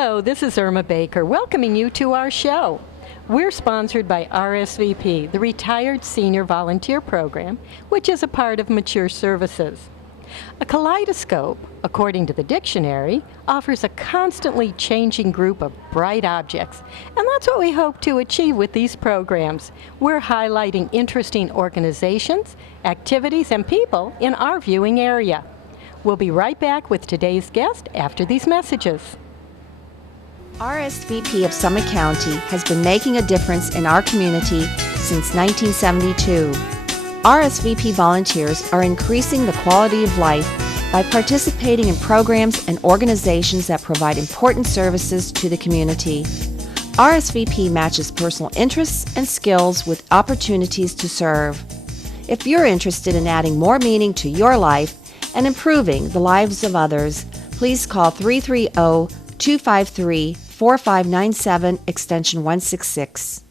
Hello, this is Irma Baker welcoming you to our show. We're sponsored by RSVP, the Retired Senior Volunteer Program, which is a part of Mature Services. A kaleidoscope, according to the dictionary, offers a constantly changing group of bright objects, and that's what we hope to achieve with these programs. We're highlighting interesting organizations, activities, and people in our viewing area. We'll be right back with today's guest after these messages. RSVP of Summit County has been making a difference in our community since 1972. RSVP volunteers are increasing the quality of life by participating in programs and organizations that provide important services to the community. RSVP matches personal interests and skills with opportunities to serve. If you're interested in adding more meaning to your life and improving the lives of others, please call 330-253-4597, extension 166.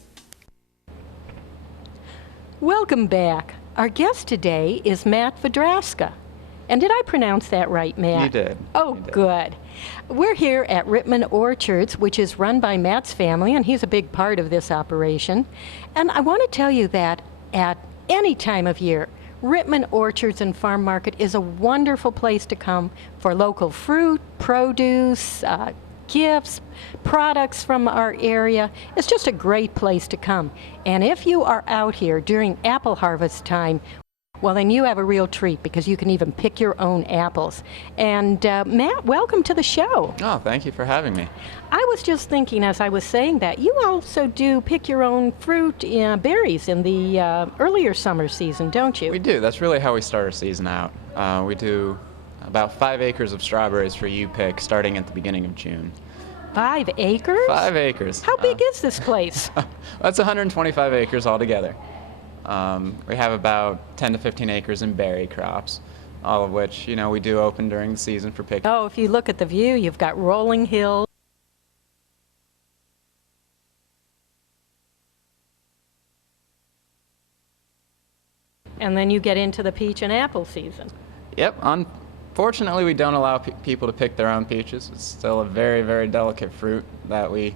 Welcome back. Our guest today is Matt Vadraska. And did I pronounce that right, Matt? You did. Oh, You did. Good. We're here at Rittman Orchards, which is run by Matt's family, and he's a big part of this operation. And I want to tell you that at any time of year, Rittman Orchards and Farm Market is a wonderful place to come for local fruit, produce, gifts, products from our area. It's just a great place to come. And if you are out here during apple harvest time, well, then you have a real treat because you can even pick your own apples. And Matt, welcome to the show. Oh, thank you for having me. I was just thinking as I was saying that, you also do pick your own fruit, berries in the earlier summer season, don't you? We do. That's really how we start our season out. We do about 5 acres of strawberries for you pick starting at the beginning of June. 5 acres? 5 acres. How big is this place? That's 125 acres altogether. We have about 10 to 15 acres in berry crops, all of which, we do open during the season for picking. Oh, if you look at the view, you've got rolling hills. And then you get into the peach and apple season. Yep. Unfortunately, we don't allow people to pick their own peaches. It's still a very, very delicate fruit that we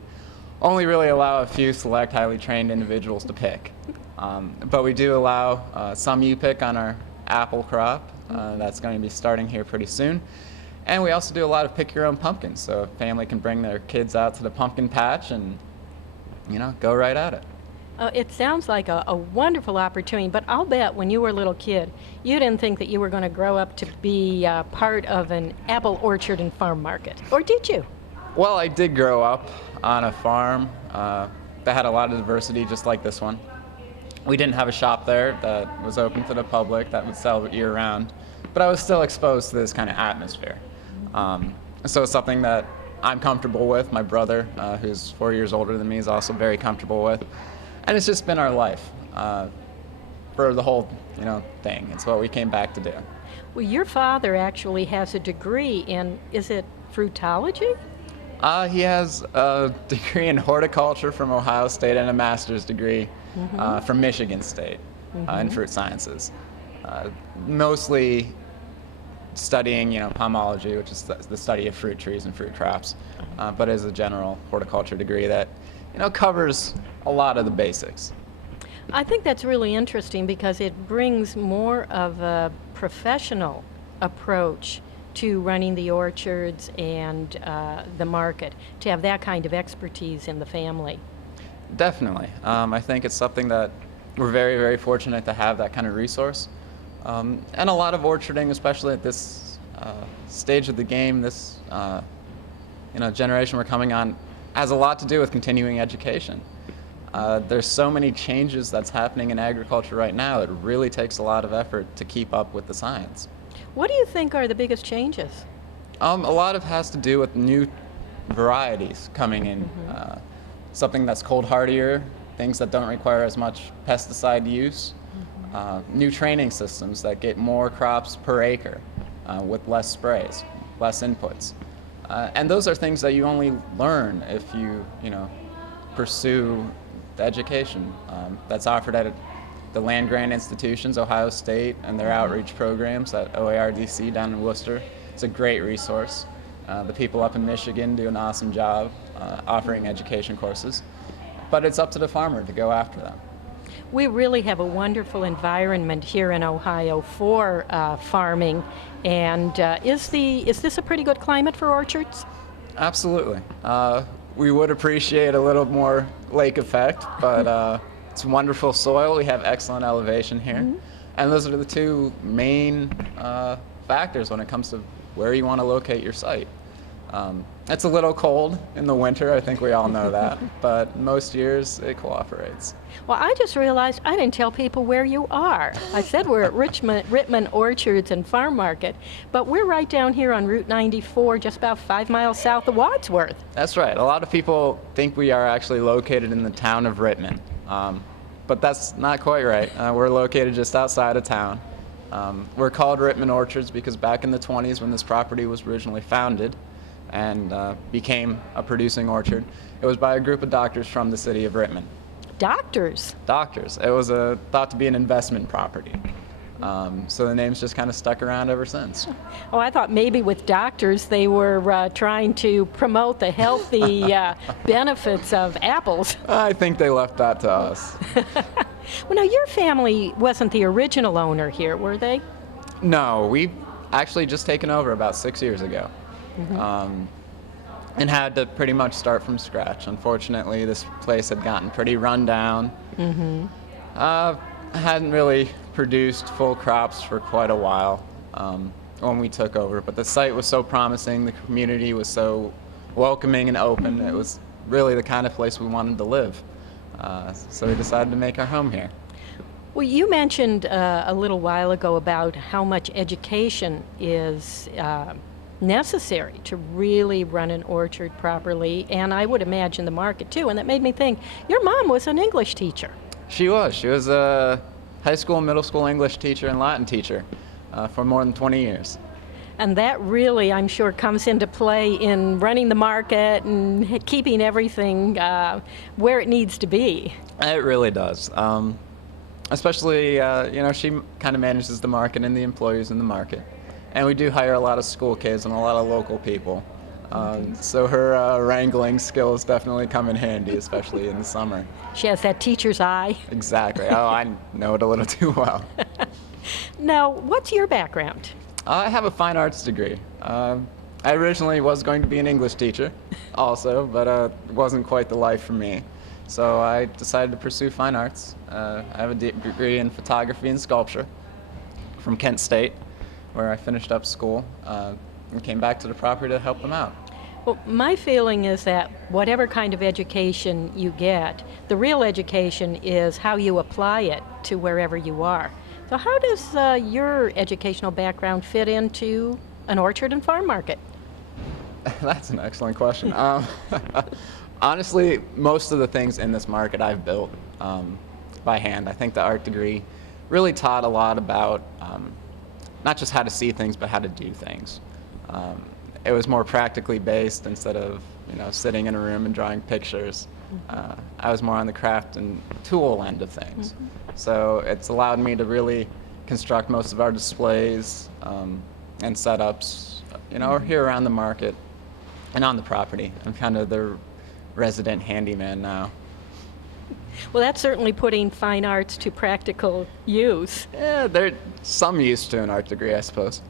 only really allow a few select, highly trained individuals to pick. But we do allow some U-pick on our apple crop. That's going to be starting here pretty soon. And we also do a lot of pick your own pumpkins, so a family can bring their kids out to the pumpkin patch and, go right at it. It sounds like a wonderful opportunity, but I'll bet when you were a little kid, you didn't think that you were going to grow up to be part of an apple orchard and farm market, or did you? Well, I did grow up on a farm that had a lot of diversity, just like this one. We didn't have a shop there that was open to the public that would sell year-round, but I was still exposed to this kind of atmosphere. So it's something that I'm comfortable with. My brother, who's 4 years older than me, is also very comfortable with. And it's just been our life for the whole, thing. It's what we came back to do. Well, your father actually has a degree in, is it fruitology? He has a degree in horticulture from Ohio State and a master's degree from Michigan State in fruit sciences. Mostly studying, pomology, which is the study of fruit trees and fruit crops, but is a general horticulture degree that, covers a lot of the basics. I think that's really interesting because it brings more of a professional approach to running the orchards and the market, to have that kind of expertise in the family. Definitely. I think it's something that we're very, very fortunate to have that kind of resource. And a lot of orcharding, especially at this stage of the game, this generation we're coming on, has a lot to do with continuing education. There's so many changes that's happening in agriculture right now. It really takes a lot of effort to keep up with the science. What do you think are the biggest changes? A lot of it has to do with new varieties coming in. Something that's cold hardier, things that don't require as much pesticide use, new training systems that get more crops per acre with less sprays, less inputs. And those are things that you only learn if you, pursue the education that's offered at the land-grant institutions, Ohio State, and their outreach programs at OARDC down in Worcester. It's a great resource. The people up in Michigan do an awesome job offering education courses, but it's up to the farmer to go after them. We really have a wonderful environment here in Ohio for farming, and is this a pretty good climate for orchards? Absolutely. We would appreciate a little more lake effect, but it's wonderful soil. We have excellent elevation here, and those are the two main factors when it comes to where you want to locate your site. It's a little cold in the winter, I think we all know that, but most years it cooperates. Well, I just realized I didn't tell people where you are. I said we're at Rittman Orchards and Farm Market, but we're right down here on Route 94, just about 5 miles south of Wadsworth. That's right. A lot of people think we are actually located in the town of Rittman, but that's not quite right. We're located just outside of town. We're called Rittman Orchards because back in the 20s when this property was originally founded and became a producing orchard, it was by a group of doctors from the city of Rittman. Doctors? Doctors. It was thought to be an investment property. So the name's just kind of stuck around ever since. Oh, I thought maybe with doctors they were trying to promote the healthy benefits of apples. I think they left that to us. Well, now your family wasn't the original owner here, were they? No, we've actually just taken over about 6 years ago. And had to pretty much start from scratch. Unfortunately, this place had gotten pretty run down. Hadn't really produced full crops for quite a while when we took over, but the site was so promising, the community was so welcoming and open, it was really the kind of place we wanted to live. So we decided to make our home here. Well, you mentioned a little while ago about how much education is necessary to really run an orchard properly, and I would imagine the market too, and that made me think, your mom was an English teacher. She was. She was a high school, middle school English teacher and Latin teacher for more than 20 years. And that really, I'm sure, comes into play in running the market and keeping everything where it needs to be. It really does. Especially, she kind of manages the market and the employees in the market. And we do hire a lot of school kids and a lot of local people. So her wrangling skills definitely come in handy, especially in the summer. She has that teacher's eye. Exactly. Oh, I know it a little too well. Now, what's your background? I have a fine arts degree. I originally was going to be an English teacher also, but it wasn't quite the life for me. So I decided to pursue fine arts. I have a degree in photography and sculpture from Kent State, where I finished up school and came back to the property to help them out. Well, my feeling is that whatever kind of education you get, the real education is how you apply it to wherever you are. So how does your educational background fit into an orchard and farm market? That's an excellent question. Honestly, most of the things in this market I've built by hand. I think the art degree really taught a lot about not just how to see things, but how to do things. It was more practically based instead of sitting in a room and drawing pictures. I was more on the craft and tool end of things. So it's allowed me to really construct most of our displays and setups, here around the market and on the property. I'm kind of the resident handyman now. Well, that's certainly putting fine arts to practical use. Yeah, there's some use to an art degree, I suppose.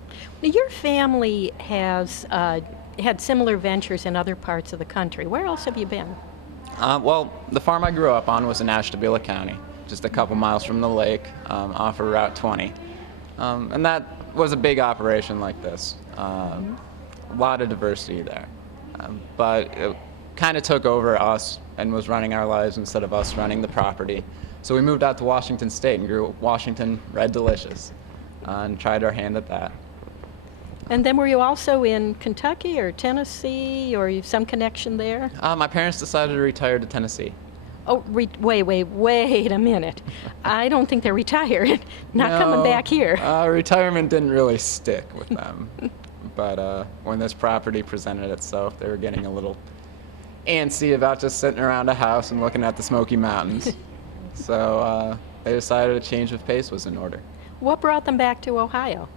Now, your family has had similar ventures in other parts of the country. Where else have you been? Well, the farm I grew up on was in Ashtabula County, just a couple miles from the lake, off of Route 20. And that was a big operation like this. A lot of diversity there. But it kind of took over us and was running our lives instead of us running the property. So we moved out to Washington State and grew Washington Red Delicious and tried our hand at that. And then were you also in Kentucky or Tennessee, or you have some connection there? My parents decided to retire to Tennessee. Oh, wait a minute. I don't think they're retired. Not coming back here. Retirement didn't really stick with them. But when this property presented itself, they were getting a little antsy about just sitting around a house and looking at the Smoky Mountains. So they decided a change of pace was in order. What brought them back to Ohio?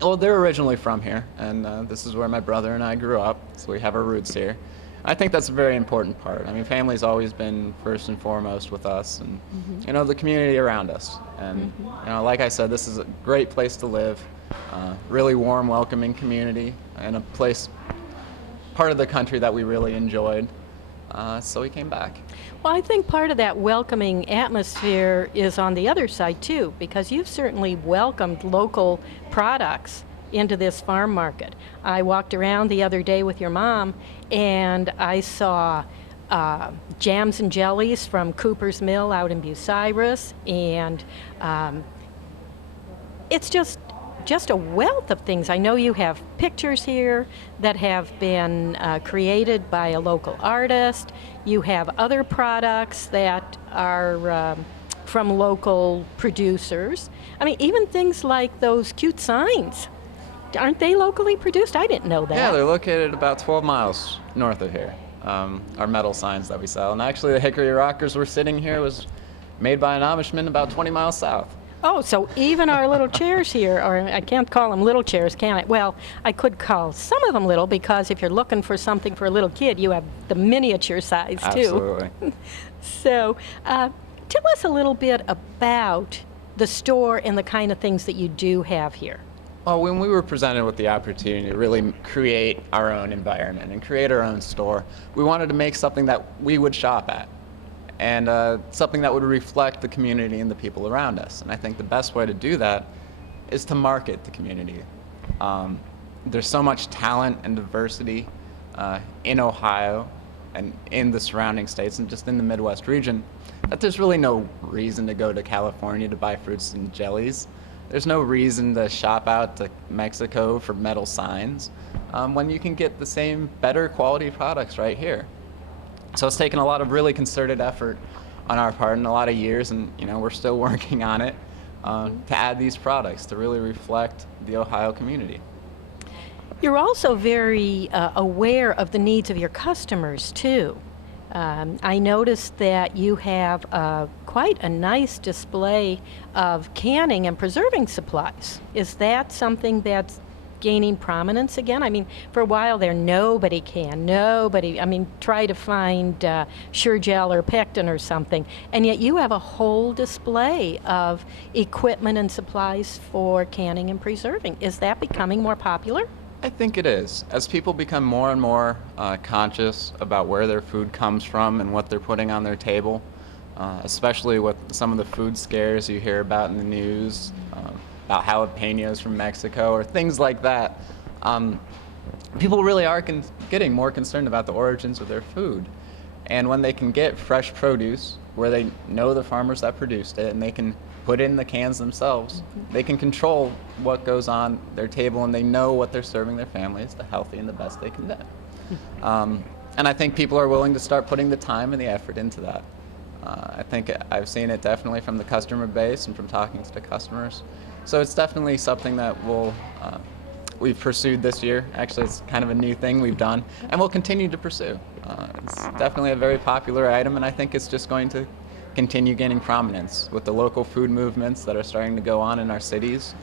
Well, they're originally from here, and this is where my brother and I grew up, so we have our roots here. I think that's a very important part. I mean, family's always been first and foremost with us, and you know, the community around us. And you know, like I said, this is a great place to live, really warm, welcoming community, and a place, part of the country that we really enjoyed. So we came back. Well, I think part of that welcoming atmosphere is on the other side too, because you've certainly welcomed local products into this farm market. I walked around the other day with your mom and I saw jams and jellies from Cooper's Mill out in Bucyrus, and it's just a wealth of things. I know you have pictures here that have been created by a local artist. You have other products that are from local producers. I mean, even things like those cute signs. Aren't they locally produced? I didn't know that. Yeah, they're located about 12 miles north of here, our metal signs that we sell. And actually the hickory rockers we're sitting here was made by an Amishman about 20 miles south. Oh, so even our little chairs here, or I can't call them little chairs, can I? Well, I could call some of them little, because if you're looking for something for a little kid, you have the miniature size too. Absolutely. So tell us a little bit about the store and the kind of things that you do have here. Well, when we were presented with the opportunity to really create our own environment and create our own store, we wanted to make something that we would shop at, and something that would reflect the community and the people around us. And I think the best way to do that is to market the community. There's so much talent and diversity in Ohio and in the surrounding states and just in the Midwest region that there's really no reason to go to California to buy fruits and jellies. There's no reason to shop out to Mexico for metal signs when you can get the same better quality products right here. So it's taken a lot of really concerted effort on our part and a lot of years, and you know, we're still working on it to add these products to really reflect the Ohio community. You're also very aware of the needs of your customers too. I noticed that you have quite a nice display of canning and preserving supplies. Is that something that's gaining prominence again? I mean, for a while there, nobody, try to find Sure-Gel or Pectin or something, and yet you have a whole display of equipment and supplies for canning and preserving. Is that becoming more popular? I think it is. As people become more and more conscious about where their food comes from and what they're putting on their table, especially with some of the food scares you hear about in the news, about jalapenos from Mexico or things like that, people really are getting more concerned about the origins of their food. And when they can get fresh produce where they know the farmers that produced it and they can put it in the cans themselves, they can control what goes on their table, and they know what they're serving their families, the healthy and the best they can get. And I think people are willing to start putting the time and the effort into that. I think I've seen it definitely from the customer base and from talking to the customers. So it's definitely something that we've pursued this year. Actually, it's kind of a new thing we've done, and we'll continue to pursue. It's definitely a very popular item, and I think it's just going to continue gaining prominence with the local food movements that are starting to go on in our cities.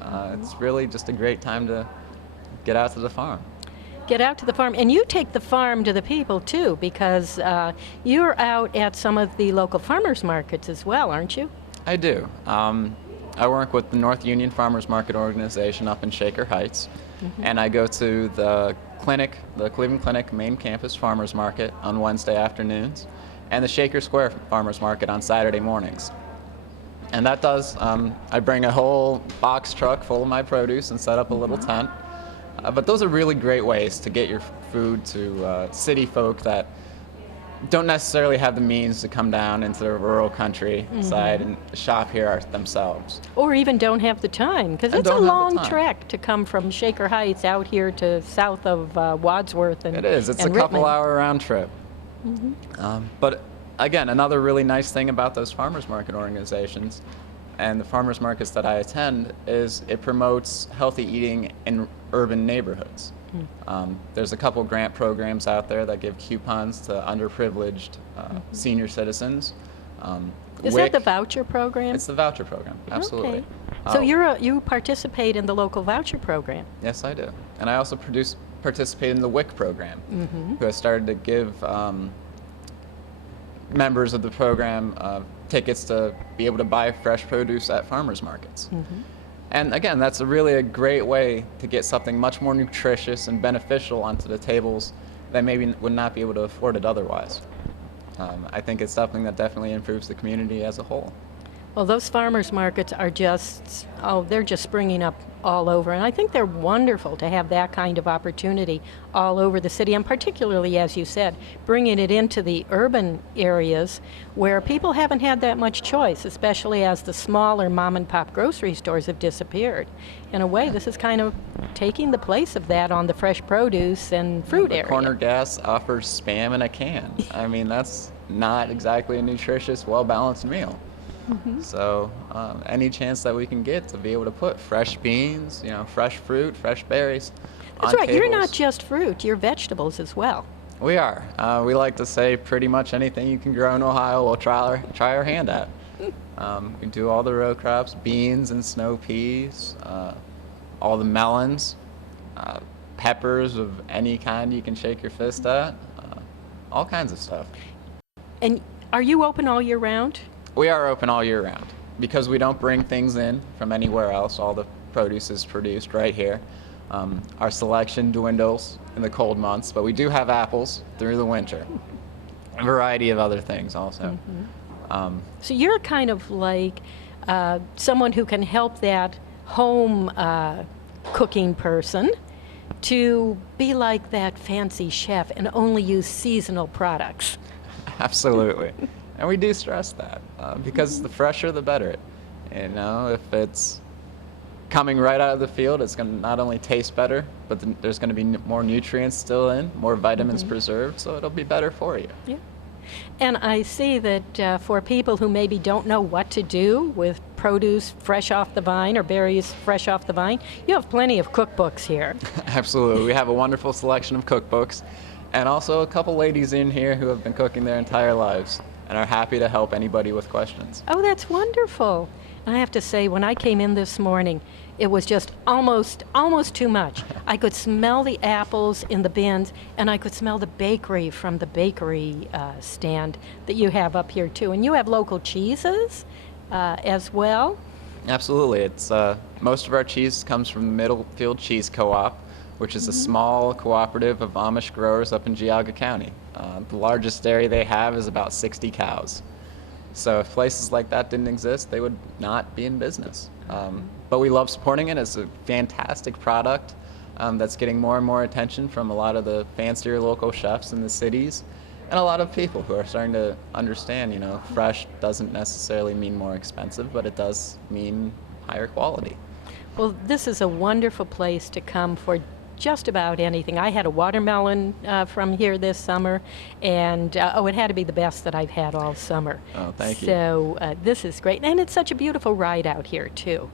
It's really just a great time to get out to the farm. Get out to the farm, and you take the farm to the people too, because you're out at some of the local farmers markets as well, aren't you? I do. I work with the North Union Farmers Market Organization up in Shaker Heights, and I go to the clinic, the Cleveland Clinic main campus farmers market on Wednesday afternoons, and the Shaker Square Farmers Market on Saturday mornings. And that does, I bring a whole box truck full of my produce and set up a little tent. But those are really great ways to get your food to city folk that don't necessarily have the means to come down into the rural countryside and shop here themselves. Or even don't have the time, because it's a long trek to come from Shaker Heights out here to south of Wadsworth and Rittman. It is. It's a couple-hour round trip. But again, another really nice thing about those farmers market organizations and the farmers markets that I attend is it promotes healthy eating in urban neighborhoods. There's a couple grant programs out there that give coupons to underprivileged senior citizens. Is that the voucher program? It's the voucher program, absolutely. Okay. So you participate in the local voucher program. Yes, I do. And I also participate in the WIC program, who has started to give members of the program tickets to be able to buy fresh produce at farmers markets. And again, that's really a great way to get something much more nutritious and beneficial onto the tables that maybe would not be able to afford it otherwise. I think it's something that definitely improves the community as a whole. Well, those farmers markets are just, they're just springing up all over. And I think they're wonderful to have that kind of opportunity all over the city, and particularly, as you said, bringing it into the urban areas where people haven't had that much choice, especially as the smaller mom and pop grocery stores have disappeared. In a way, this is kind of taking the place of that on the fresh produce and fruit area. Corner Gas offers Spam in a can. I mean, that's not exactly a nutritious, well-balanced meal. So any chance that we can get to be able to put fresh beans, fresh fruit, fresh berries That's on right. tables. You're not just fruit, you're vegetables as well. We are. We like to say pretty much anything you can grow in Ohio, we'll try our hand at. We do all the row crops, beans and snow peas, all the melons, peppers of any kind you can shake your fist at, all kinds of stuff. And are you open all year round? We are open all year round because we don't bring things in from anywhere else. All the produce is produced right here. Our selection dwindles in the cold months, but we do have apples through the winter. A variety of other things also. So you're kind of like someone who can help that home cooking person to be like that fancy chef and only use seasonal products. Absolutely. And we do stress that because the fresher, the better. If it's coming right out of the field, it's going to not only taste better, but there's going to be more nutrients still in, more vitamins preserved, so it'll be better for you. Yeah. And I see that for people who maybe don't know what to do with produce fresh off the vine or berries fresh off the vine, you have plenty of cookbooks here. Absolutely. We have a wonderful selection of cookbooks and also a couple ladies in here who have been cooking their entire lives and are happy to help anybody with questions. Oh, that's wonderful. And I have to say, when I came in this morning, it was just almost too much. I could smell the apples in the bins, and I could smell the bakery from the bakery stand that you have up here too. And you have local cheeses as well. Absolutely. It's most of our cheese comes from the Middlefield Cheese Co-op, which is a small cooperative of Amish growers up in Geauga County. The largest dairy they have is about 60 cows. So if places like that didn't exist, they would not be in business. But we love supporting it. It's a fantastic product that's getting more and more attention from a lot of the fancier local chefs in the cities and a lot of people who are starting to understand, fresh doesn't necessarily mean more expensive, but it does mean higher quality. Well, this is a wonderful place to come for just about anything. I had a watermelon from here this summer, and it had to be the best that I've had all summer. Oh, thank you. So this is great, and it's such a beautiful ride out here too.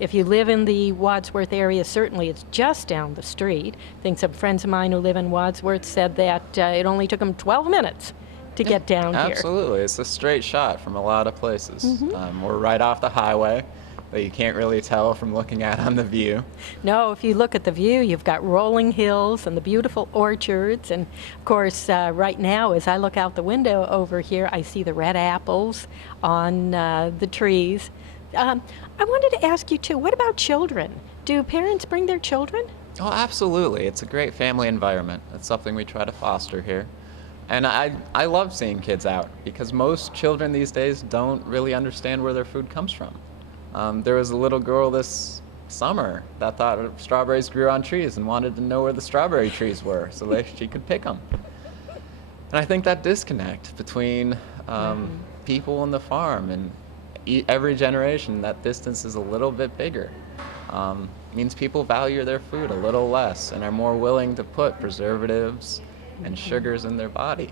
If you live in the Wadsworth area, certainly it's just down the street. I think some friends of mine who live in Wadsworth said that it only took them 12 minutes to get down here. Absolutely. It's a straight shot from a lot of places. We're right off the highway that you can't really tell from looking out on the view. No, if you look at the view, you've got rolling hills and the beautiful orchards. And of course, right now, as I look out the window over here, I see the red apples on the trees. I wanted to ask you too, what about children? Do parents bring their children? Oh, absolutely. It's a great family environment. It's something we try to foster here. And I love seeing kids out because most children these days don't really understand where their food comes from. There was a little girl this summer that thought strawberries grew on trees and wanted to know where the strawberry trees were so that she could pick them. And I think that disconnect between people and the farm and every generation, that distance is a little bit bigger. Means people value their food a little less and are more willing to put preservatives and sugars in their body.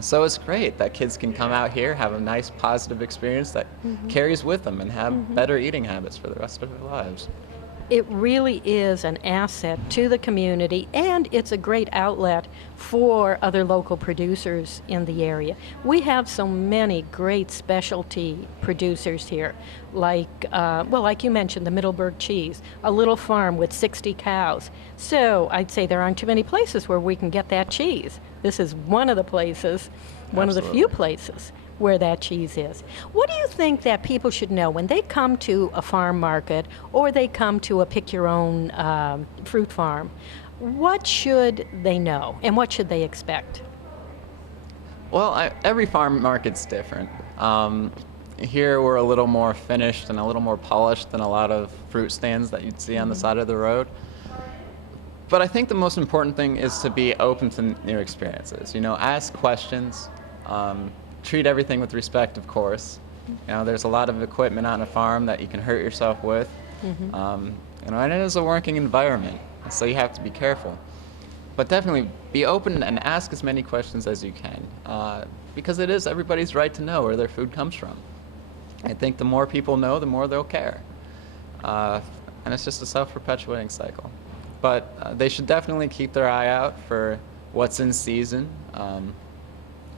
So it's great that kids can come out here, have a nice positive experience that carries with them and have better eating habits for the rest of their lives. It really is an asset to the community, and it's a great outlet for other local producers in the area. We have so many great specialty producers here, like you mentioned, the Middleburg cheese, a little farm with 60 cows. So I'd say there aren't too many places where we can get that cheese. This is one of the places, one of the few places where that cheese is. What do you think that people should know when they come to a farm market or they come to a pick-your-own fruit farm? What should they know and what should they expect? Well, every farm market's different. Here we're a little more finished and a little more polished than a lot of fruit stands that you'd see on the side of the road. But I think the most important thing is to be open to new experiences. Ask questions. Treat everything with respect, of course. There's a lot of equipment on a farm that you can hurt yourself with. And it is a working environment, so you have to be careful. But definitely be open and ask as many questions as you can, because it is everybody's right to know where their food comes from. I think the more people know, the more they'll care. And it's just a self-perpetuating cycle. But they should definitely keep their eye out for what's in season.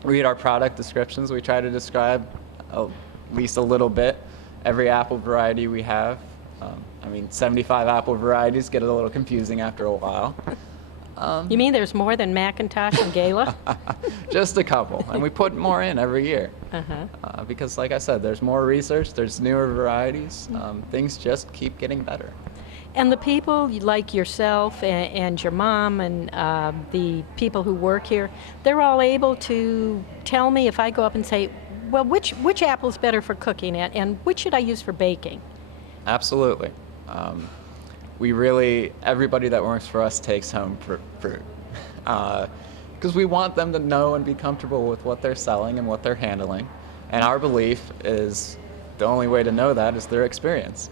Read our product descriptions. We try to describe at least a little bit every apple variety we have. 75 apple varieties get a little confusing after a while. You mean there's more than Macintosh and Gala? Just a couple, and we put more in every year. Because like I said, there's more research, there's newer varieties, things just keep getting better. And the people like yourself and your mom and the people who work here, they're all able to tell me if I go up and say, well, which apple's better for cooking it and which should I use for baking? Absolutely. Everybody that works for us takes home fruit. Because we want them to know and be comfortable with what they're selling and what they're handling. And our belief is the only way to know that is their experience.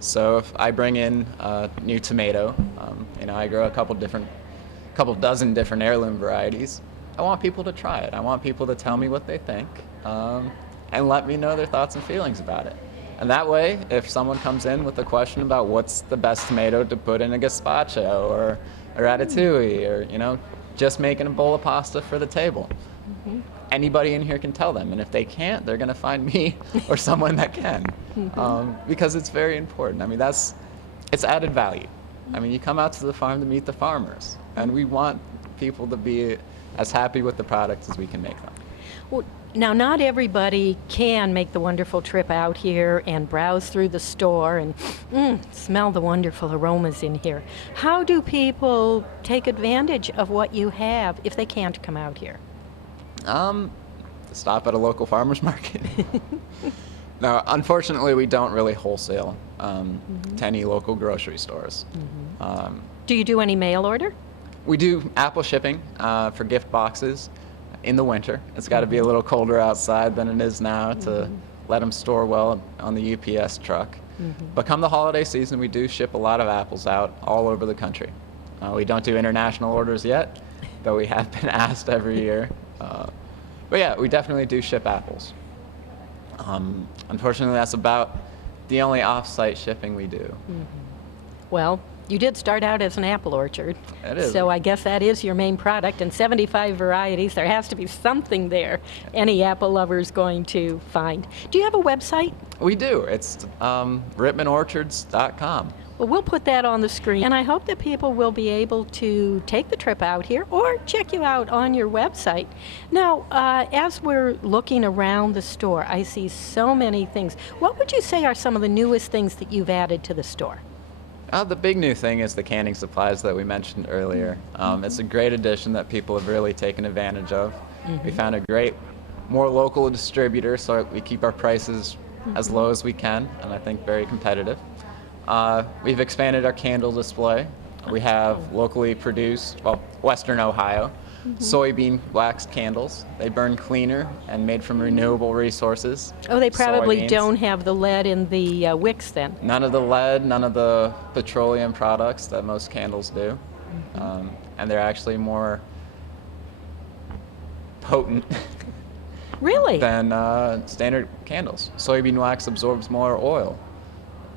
So if I bring in a new tomato, I grow a couple dozen different heirloom varieties. I want people to try it. I want people to tell me what they think, and let me know their thoughts and feelings about it. And that way, if someone comes in with a question about what's the best tomato to put in a gazpacho or a ratatouille, or just making a bowl of pasta for the table, anybody in here can tell them. And if they can't, they're going to find me or someone that can, because it's very important. It's added value. You come out to the farm to meet the farmers, and we want people to be as happy with the products as we can make them. Well, now, not everybody can make the wonderful trip out here and browse through the store and smell the wonderful aromas in here. How do people take advantage of what you have if they can't come out here? Stop at a local farmer's market. Now, unfortunately, we don't really wholesale to any local grocery stores. Do you do any mail order? We do apple shipping for gift boxes in the winter. It's got to be a little colder outside than it is now to let them store well on the UPS truck. But come the holiday season, we do ship a lot of apples out all over the country. We don't do international orders yet, though we have been asked every year. But yeah, we definitely do ship apples. Unfortunately, that's about the only off-site shipping we do. Well, you did start out as an apple orchard. It is. So I guess that is your main product, and 75 varieties. There has to be something there any apple lover is going to find. Do you have a website? We do. It's rittmanorchards.com. Well, we'll put that on the screen, and I hope that people will be able to take the trip out here or check you out on your website. Now, as we're looking around the store, I see so many things. What would you say are some of the newest things that you've added to the store? The big new thing is the canning supplies that we mentioned earlier. It's a great addition that people have really taken advantage of. We found a great, more local distributor, so we keep our prices as low as we can, and I think very competitive. We've expanded our candle display. We have locally produced, Western Ohio, soybean waxed candles. They burn cleaner and made from renewable resources. Oh, they probably soybeans. don't have the lead in the wicks then. None of the lead, none of the petroleum products that most candles do. And they're actually more potent Really? than standard candles. Soybean wax absorbs more oil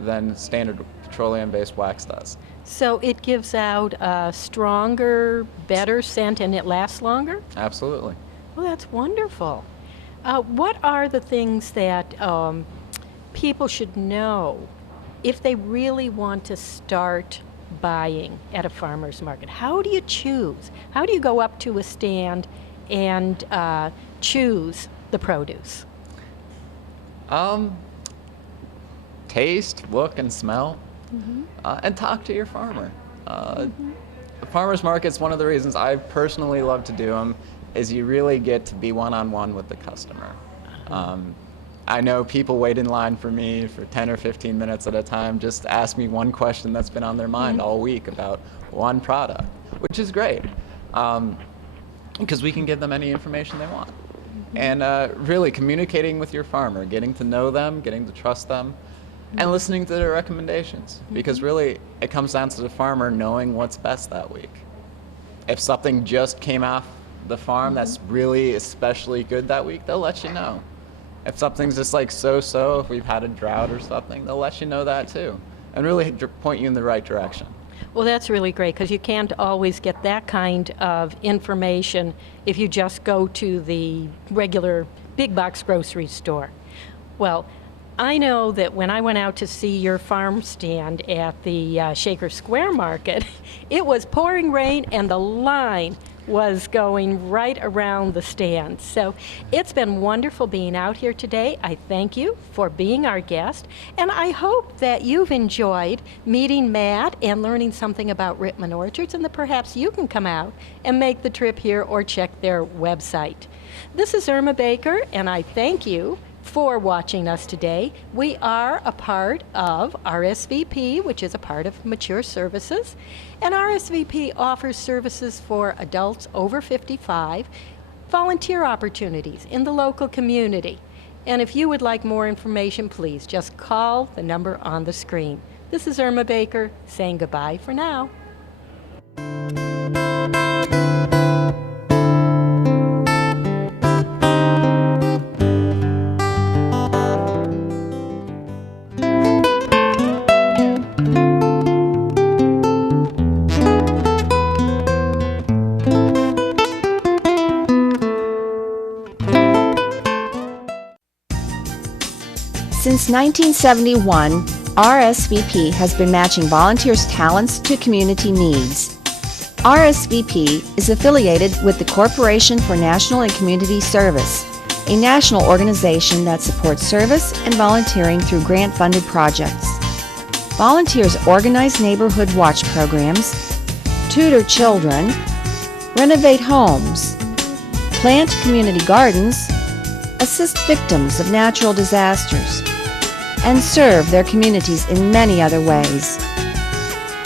than standard petroleum-based wax does. So it gives out a stronger, better scent, and it lasts longer? Absolutely. Well, that's wonderful. What are the things that people should know if they really want to start buying at a farmer's market? How do you choose? How do you go up to a stand and choose the produce? Taste, look, and smell, and talk to your farmer. Farmers markets, one of the reasons I personally love to do them is you really get to be one-on-one with the customer. I know people wait in line for me for 10 or 15 minutes at a time just to ask me one question that's been on their mind all week about one product, which is great, because we can give them any information they want. And really communicating with your farmer, getting to know them, getting to trust them, and listening to their recommendations, because really it comes down to the farmer knowing what's best that week. If something just came off the farm that's really especially good that week, they'll let you know. If something's just like so-so, if we've had a drought or something, they'll let you know that too, and really point you in the right direction. Well, that's really great, because you can't always get that kind of information if you just go to the regular big box grocery store. Well, I know that when I went out to see your farm stand at the Shaker Square Market, it was pouring rain and the line was going right around the stand. So it's been wonderful being out here today. I thank you for being our guest, and I hope that you've enjoyed meeting Matt and learning something about Rittman Orchards, and that perhaps you can come out and make the trip here or check their website. This is Irma Baker, and I thank you for watching us today. We are a part of RSVP, which is a part of Mature Services, and RSVP offers services for adults over 55, volunteer opportunities in the local community. And if you would like more information, please just call the number on the screen. This is Irma Baker saying goodbye for now. Since 1971, RSVP has been matching volunteers' talents to community needs. RSVP is affiliated with the Corporation for National and Community Service, a national organization that supports service and volunteering through grant-funded projects. Volunteers organize neighborhood watch programs, tutor children, renovate homes, plant community gardens, assist victims of natural disasters, and serve their communities in many other ways.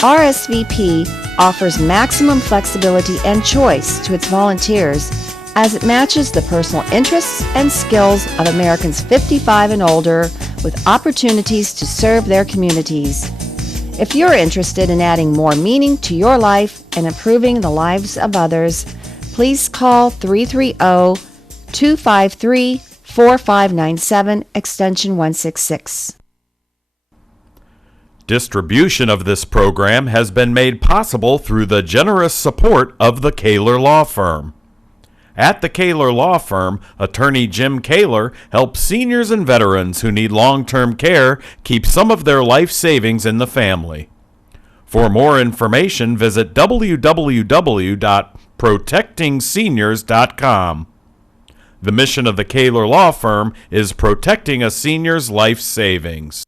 RSVP offers maximum flexibility and choice to its volunteers as it matches the personal interests and skills of Americans 55 and older with opportunities to serve their communities. If you're interested in adding more meaning to your life and improving the lives of others, please call 330-253-4597, extension 166. Distribution of this program has been made possible through the generous support of the Kaler Law Firm. At the Kaler Law Firm, attorney Jim Kaler helps seniors and veterans who need long-term care keep some of their life savings in the family. For more information, visit www.protectingseniors.com. The mission of the Kaler Law Firm is protecting a senior's life savings.